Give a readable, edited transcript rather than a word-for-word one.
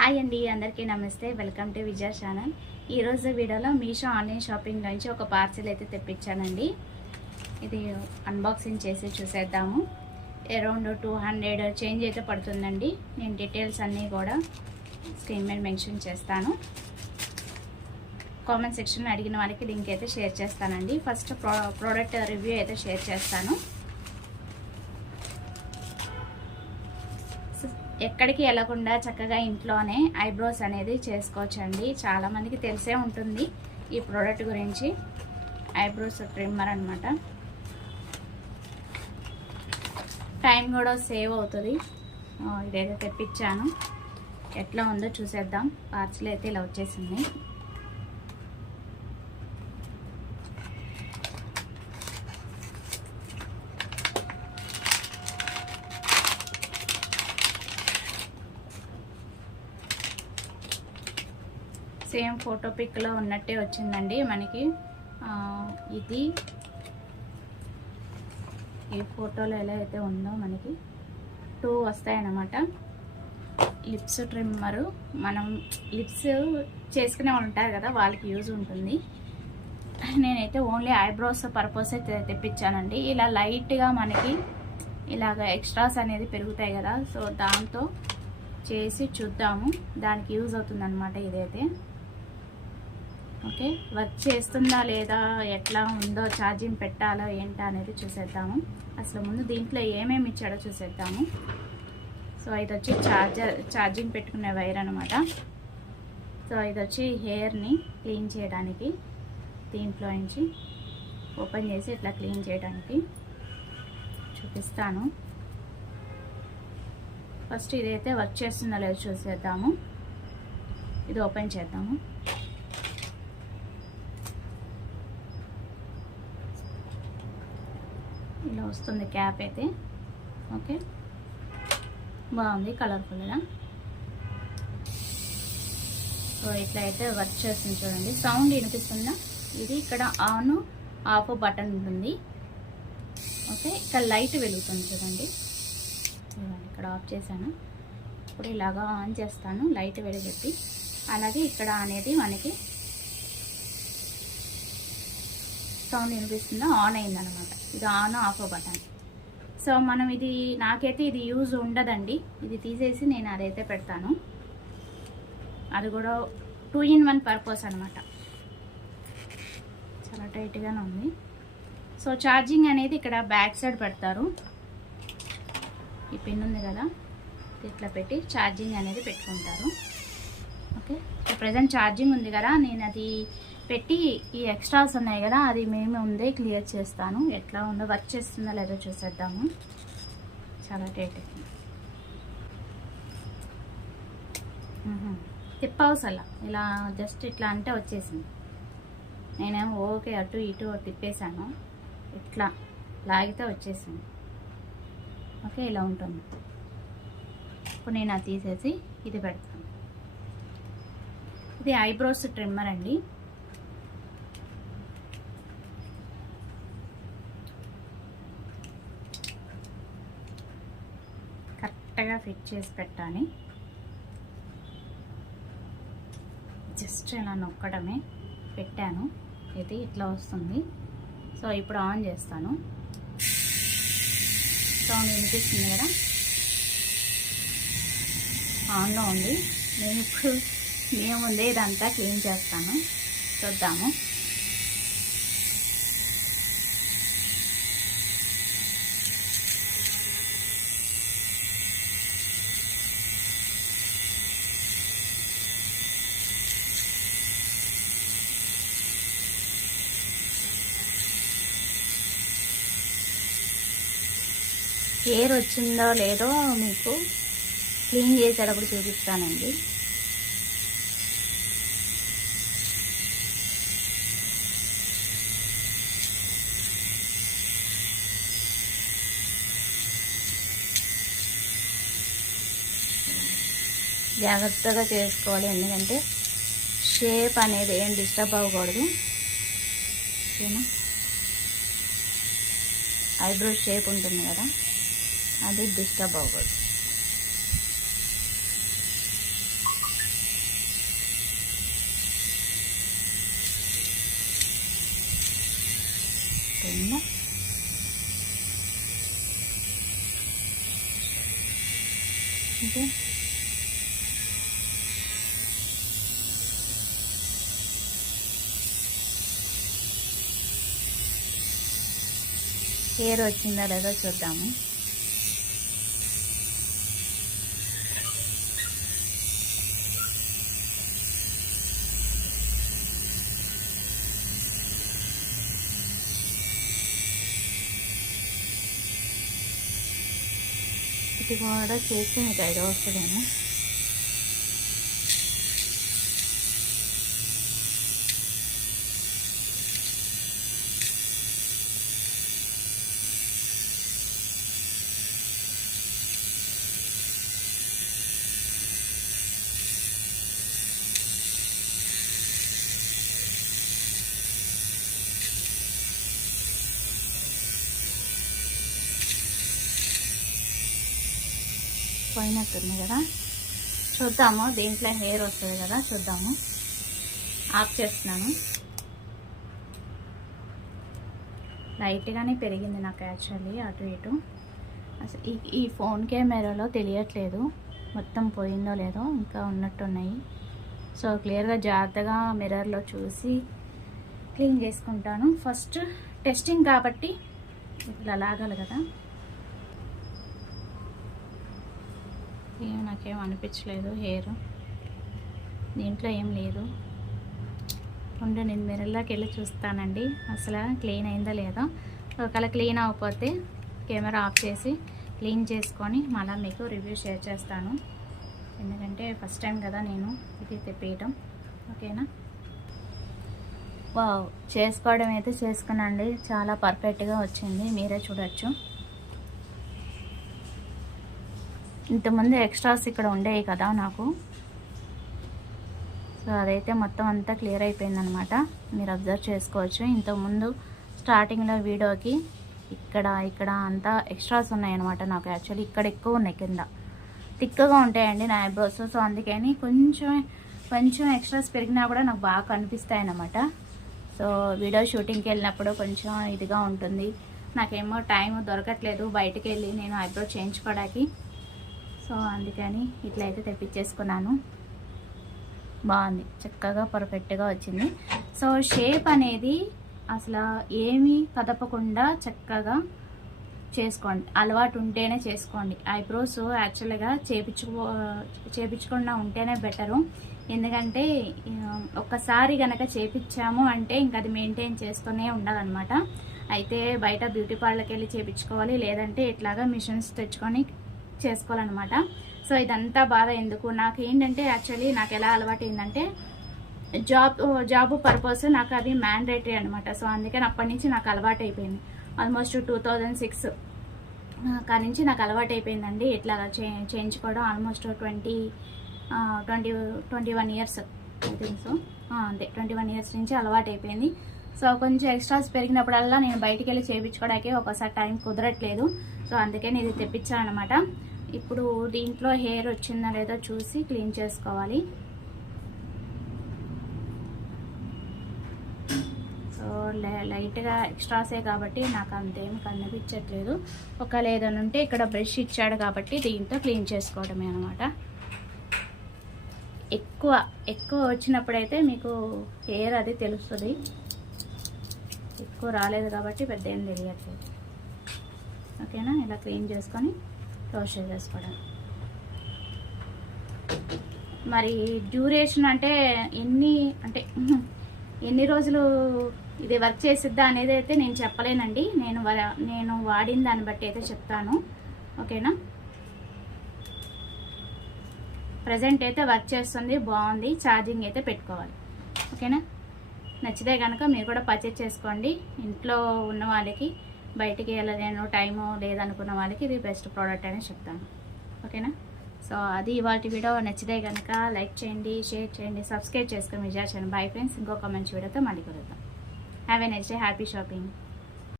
Hi అండి, అందరికీ నమస్తే. Welcome to Vijaya channel. ఈరోజు వీడియోలో మీషో ఆన్లైన్ షాపింగ్ నుంచి ఒక పార్సిల్ అయితే తెప్పించానండి. ఇది అన్బాక్సింగ్ చేసి చూసేద్దాము. అరౌండ్ 200 చేంజ్ అయితే పడుతుందండి. నేను డీటెయిల్స్ అన్నీ కూడా స్క్రీన్ మీద మెన్షన్ చేస్తాను. కామెంట్ సెక్షన్లో అడిగిన వాళ్ళకి లింక్ అయితే షేర్ చేస్తానండి. ఫస్ట్ ప్రోడక్ట్ రివ్యూ అయితే షేర్ చేస్తాను. ఎక్కడికి వెళ్ళకుండా చక్కగా ఇంట్లోనే ఐబ్రోస్ అనేది చేసుకోవచ్చండి. చాలామందికి తెలిసే ఉంటుంది ఈ ప్రోడక్ట్ గురించి. ఐబ్రోస్ ట్రిమ్మర్ అనమాట. టైం కూడా సేవ్ అవుతుంది. ఇదైతే తెప్పించాను. ఎట్లా ఉందో చూసేద్దాం. పార్సిల్ అయితే ఇలా వచ్చేసింది. సేమ్ ఫోటో పిక్లో ఉన్నట్టే వచ్చిందండి మనకి. ఇది ఈ ఫోటోలో ఎలా అయితే ఉందో మనకి 2 వస్తాయన్నమాట. Lips trimmer. మనం లిప్స్ చేసుకునే వాళ్ళు ఉంటారు కదా, వాళ్ళకి యూజ్ ఉంటుంది. నేనైతే ఓన్లీ ఐబ్రోస్ పర్పస్ అయితే తెప్పించానండి. ఇలా లైట్గా మనకి ఇలాగ ఎక్స్ట్రాస్ అనేది పెరుగుతాయి కదా, సో దాంతో చేసి చూద్దాము. దానికి యూజ్ అవుతుంది అనమాట ఇదైతే. ఓకే, వర్క్ చేస్తుందా లేదా, ఎట్లా ఉందో, ఛార్జింగ్ పెట్టాలా ఏంటా అనేది చూసేద్దాము. అసలు ముందు దీంట్లో ఏమేమి ఇచ్చాడో చూసేద్దాము. సో ఇది వచ్చి ఛార్జింగ్ పెట్టుకునే వైర్ అనమాట. సో ఇది వచ్చి హెయిర్ని క్లీన్ చేయడానికి, దీంట్లో నుంచి ఓపెన్ చేసి ఇట్లా క్లీన్ చేయడానికి చూపిస్తాను. ఫస్ట్ ఇదైతే వర్క్ చేస్తుందో లేదో చూసేద్దాము. ఇది ఓపెన్ చేద్దాము. ఇలా వస్తుంది క్యాప్ అయితే. ఓకే, బాగుంది, కలర్ఫుల్గా. సో ఇట్లా అయితే వర్క్ చేస్తుంది చూడండి. సౌండ్ వినిపిస్తుందా? ఇది ఇక్కడ ఆన్ ఆఫ్ బటన్ ఉంటుంది. ఓకే, ఇక్కడ లైట్ వెలుగుతుంది చూడండి. ఇక్కడ ఆఫ్ చేశాను. ఇప్పుడు ఇలాగా ఆన్ చేస్తాను, లైట్ వెలిగెట్టి. అలాగే ఇక్కడ అనేది మనకి సౌండ్ వినిపిస్తుందా? ఆన్ అయిందనమాట. ఇది ఆన్ ఆఫ్ బటన్. సో మనం ఇది, నాకైతే ఇది యూజ్ ఉండదండి. ఇది తీసేసి నేను అదైతే పెడతాను. అది కూడా 2 in 1 పర్పస్ అనమాట. చాలా టైట్గానే ఉంది. సో ఛార్జింగ్ అనేది ఇక్కడ బ్యాక్ సైడ్ పెడతారు. ఈ పిన్ ఉంది కదా, ఇట్లా పెట్టి ఛార్జింగ్ అనేది పెట్టుకుంటారు. ఓకే, సో ప్రజెంట్ ఛార్జింగ్ ఉంది కదా, నేను అది పెట్టి ఈ ఎక్స్ట్రాస్ ఉన్నాయి కదా, అది మేము ఉందే క్లియర్ చేస్తాను. ఎట్లా ఉందో, వర్క్ చేస్తుందో లేదో చూసేద్దాము. చాలా టైట్ తిప్పవస అలా, ఇలా జస్ట్ ఇట్లా అంటే వచ్చేసింది. నేనేమో ఓకే అటు ఇటు తిప్పేశాను, ఇట్లా లాగితే వచ్చేసింది. ఓకే, ఇలా ఉంటుంది. ఇప్పుడు నేను అది తీసేసి ఇది పెడతాను. ఇది ఐబ్రోస్ ట్రిమ్మర్ అండి. కరెక్ట్గా ఫిట్ చేసి పెట్టాలి. జస్ట్ ఇలా నొక్కడమే. పెట్టాను, ఇది ఇట్లా వస్తుంది. సో ఇప్పుడు ఆన్ చేస్తాను. సౌండ్ వినిపిస్తుంది కదా, ఆన్లో ఉంది. నేను ఇప్పుడు ఏముంది ఇదంతా క్లీన్ చేస్తాను, చూద్దాము. హెయిర్ వచ్చిందో లేదో మీకు క్లీన్ చేసేటప్పుడు చూపిస్తానండి. జాగ్రత్తగా చేసుకోవాలి, ఎందుకంటే షేప్ అనేది ఏం డిస్టర్బ్ అవ్వకూడదు. ఓకేనా? ఐబ్రో షేప్ ఉంటుంది కదా, అది డిస్టర్బ్ అవ్వకూడదు. అంటే హెయిర్ వచ్చిందా లేదో చూద్దాము. ఇది కూడా చేస్తే మీకు ఐడియా వస్తుందేమో. పోయినట్టుంది కదా, చూద్దాము. దీంట్లో హెయిర్ వస్తుంది కదా, చూద్దాము. ఆఫ్ చేస్తున్నాను. లైట్గానే పెరిగింది నాకు యాక్చువల్లీ అటు ఇటు. అసలు ఈ ఫోన్ కెమెరాలో తెలియట్లేదు మొత్తం పోయిందో లేదో, ఇంకా ఉన్నట్టున్నాయి. సో క్లియర్గా జాగ్రత్తగా మిర్రర్లో చూసి క్లీన్ చేసుకుంటాను. ఫస్ట్ టెస్టింగ్ కాబట్టి ఇట్లా లాగాలి కదా. నాకేం అనిపించలేదు హెయిర్, దీంట్లో ఏం లేదు. ఉండే నేను మిర్రర్లోకి వెళ్ళి చూస్తానండి అసలు క్లీన్ అయిందా లేదా. ఒకవేళ క్లీన్ అవ్వకపోతే కెమెరా ఆఫ్ చేసి క్లీన్ చేసుకొని మళ్ళీ మీకు రివ్యూ షేర్ చేస్తాను. ఎందుకంటే ఫస్ట్ టైం కదా నేను ఇది తెప్పేయటం. ఓకేనా. వావ్, చేసుకోవడం అయితే చేసుకున్నాండి, చాలా పర్ఫెక్ట్గా వచ్చింది, మీరే చూడొచ్చు. ఇంతకుముందు ఎక్స్ట్రాస్ ఇక్కడ ఉండేవి కదా నాకు, సో అదైతే మొత్తం అంతా క్లియర్ అయిపోయిందనమాట. మీరు అబ్జర్వ్ చేసుకోవచ్చు. ఇంతకుముందు స్టార్టింగ్లో వీడియోకి ఇక్కడ అంతా ఎక్స్ట్రాస్ ఉన్నాయన్నమాట నాకు. యాక్చువల్లీ ఇక్కడ ఎక్కువ ఉన్నాయి, కింద థిక్గా ఉంటాయండి నా ఐబ్రోస్. సో అందుకని కొంచెం ఎక్స్ట్రాస్ పెరిగినా కూడా నాకు బాగా కనిపిస్తాయి అన్నమాట. సో వీడియో షూటింగ్కి వెళ్ళినప్పుడు కొంచెం ఇదిగా ఉంటుంది. నాకేమో టైం దొరకట్లేదు బయటికి వెళ్ళి నేను ఐబ్రో చేయించుకోవడానికి. సో అందుకని ఇట్లా అయితే తెప్పించేసుకున్నాను. బాగుంది, చక్కగా పర్ఫెక్ట్గా వచ్చింది. సో షేప్ అనేది అసలు ఏమీ కదపకుండా చక్కగా చేసుకోండి, అలవాటు ఉంటేనే చేసుకోండి. ఐబ్రోస్ యాక్చువల్గా చేపించకుండా ఉంటేనే బెటరు. ఎందుకంటే ఒక్కసారి కనుక చేపించాము అంటే ఇంక అది మెయింటైన్ చేస్తూనే ఉండాలన్నమాట. అయితే బయట బ్యూటీ పార్లర్కి వెళ్ళి చేపించుకోవాలి, లేదంటే ఇట్లాగా మిషన్స్ తెచ్చుకొని చేసుకోవాలన్నమాట. సో ఇదంతా బాధ ఎందుకు. నాకు ఏంటంటే యాక్చువల్లీ నాకు ఎలా అలవాటు ఏంటంటే జాబ్ పర్పస్ నాకు అది మ్యాండేటరీ అనమాట. సో అందుకని అప్పటి నుంచి నాకు అలవాటు అయిపోయింది. ఆల్మోస్ట్ 2006 కాడి నుంచి నాకు అలవాటు అయిపోయిందండి ఇట్లా చేయించుకోవడం. Almost 21 years I think. So అంతే 21 ఇయర్స్ నుంచి అలవాటు అయిపోయింది. సో కొంచెం ఎక్స్ట్రాస్ పెరిగినప్పుడల్లా నేను బయటికి వెళ్ళి చేయించుకోవడానికి ఒకసారి టైం కుదరట్లేదు. సో అందుకని ఇది తెప్పించాను అనమాట. ఇప్పుడు దీంట్లో హెయిర్ వచ్చిందా లేదో చూసి క్లీన్ చేసుకోవాలి. సో లైట్గా ఎక్స్ట్రాసే కాబట్టి నాకు అంతేం కనిపించట్లేదు. ఒకవేళ ఏదైనా ఉంటే ఇక్కడ బ్రష్ ఇచ్చాడు కాబట్టి దీంతో క్లీన్ చేసుకోవడమే అనమాట. ఎక్కువ వచ్చినప్పుడైతే మీకు హెయిర్ అది తెలుస్తుంది. ఎక్కువ రాలేదు కాబట్టి పెద్ద ఏం తెలియట్లేదు. ఓకేనా. ఇలా క్లీన్ చేసుకొని క్లోజ్ చేసుకోవడం. మరి డ్యూరేషన్ అంటే ఎన్ని రోజులు ఇది వర్క్ చేసిద్దా అనేది అయితే నేను చెప్పలేనండి. నేను వాడిన దాన్ని బట్టి అయితే చెప్తాను. ఓకేనా. ప్రజెంట్ అయితే వర్క్ చేస్తుంది, బాగుంది. ఛార్జింగ్ అయితే పెట్టుకోవాలి. ఓకేనా. నచ్చితే కనుక మీరు కూడా పర్చేజ్ చేసుకోండి. ఇంట్లో ఉన్న వాళ్ళకి, బయటికి వెళ్ళలేను టైము లేదనుకున్న వాళ్ళకి ఇది బెస్ట్ ప్రోడక్ట్ అని చెప్తాను. ఓకేనా. సో అది ఇవాళ వీడియో. నచ్చితే కనుక లైక్ చేయండి, షేర్ చేయండి, సబ్స్క్రైబ్ చేసుకొని విజయాచండి. Bye friends. ఇంకొక మంచి వీడియోతో మళ్ళీ కలుద్దాం. Have a nice day. Happy shopping.